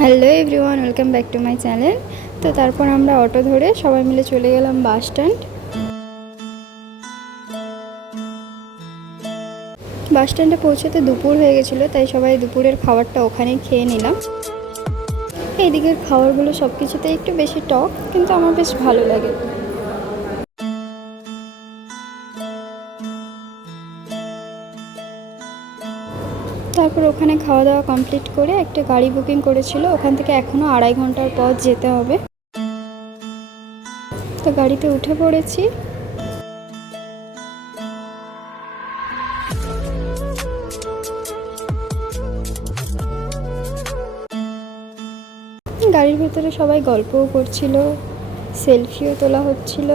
Hello everyone, welcome back to my channel. তো তারপর আমরা অটো ধরে সবাই মিলে চলে গেলাম বাস স্ট্যান্ড। বাস স্ট্যান্ডে পৌঁছতে দুপুর হয়ে গেছিলো, তাই সবাই দুপুরের খাবারটা ওখানেই খেয়ে নিলাম। এইদিকের খাবারগুলো সব কিছুতে একটু বেশি টক, কিন্তু আমার বেশ ভালো লাগে। তারপর ওখানে খাওয়া দাওয়া কমপ্লিট করে একটা গাড়ি বুকিং করেছিল, ওখান থেকে এখনও 2.5 ঘন্টার পথ যেতে হবে। তো গাড়িতে উঠে পড়েছি। গাড়ির ভেতরে সবাই গল্পও করছিল, সেলফিও তোলা হচ্ছিল।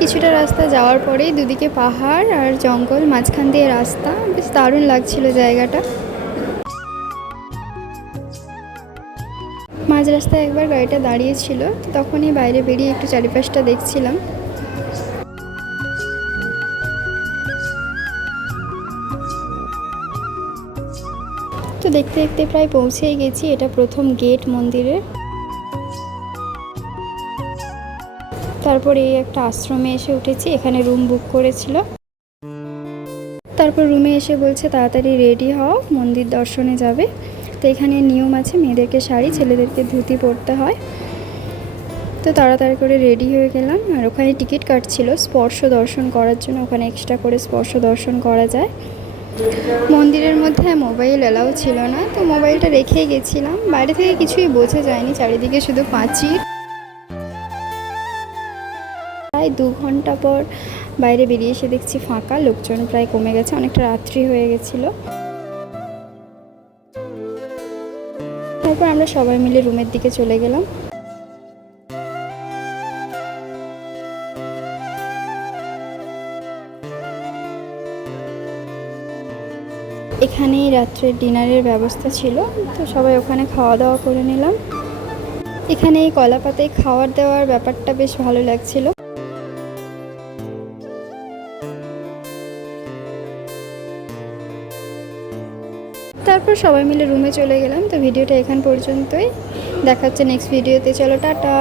কিছুটা রাস্তা যাওয়ার পরেই দুদিকে পাহাড় আর জঙ্গল, মাঝখান দিয়ে রাস্তা, বেশ দারুণ লাগছিল জায়গাটা। মাঝ রাস্তায় একবার গাড়িটা দাঁড়িয়েছিল, তখনই বাইরে বেরিয়ে একটু চারিপাশটা দেখছিলাম। তো দেখতে দেখতে প্রায় পৌঁছেই গেছি। এটা প্রথম গেট মন্দিরের। তারপর এই একটা আশ্রমে এসে উঠেছি, এখানে রুম বুক করেছিল। তারপর রুমে এসে বলছে তাড়াতাড়ি রেডি হও, মন্দির দর্শনে যাবে। তো এখানে নিয়ম আছে, মেয়েদেরকে শাড়ি, ছেলেদেরকে ধুতি পরতে হয়। তো তাড়াতাড়ি করে রেডি হয়ে গেলাম। আর ওখানে টিকিট কাটছিল স্পর্শ দর্শন করার জন্য, ওখানে এক্সট্রা করে স্পর্শ দর্শন করা যায়। মন্দিরের মধ্যে মোবাইল এলাও ছিল না, তো মোবাইলটা রেখেই গেছিলাম। বাইরে থেকে কিছুই বোঝা যায়নি, চারিদিকে শুধু পাঁচিল। প্রায় 2 ঘন্টা পর বাইরে বেরিয়ে এসে দেখছি ফাঁকা, লোকজন প্রায় কমে গেছে, অনেকটা রাত্রি হয়ে গেছিলো। তারপর আমরা সবাই মিলে রুমের দিকে চলে গেলাম। এখানেই রাত্রে ডিনারের ব্যবস্থা ছিল, তো সবাই ওখানে খাওয়া দাওয়া করে নিলাম। এখানে এই কলা পাতায় খাওয়ার দেওয়ার ব্যাপারটা বেশ ভালো লাগছিল। তারপর সবাই মিলে রুমে চলে গেলাম। তো ভিডিওটা এখান পর্যন্তই, দেখা হচ্ছে নেক্সট ভিডিওতে। চলো টাটা।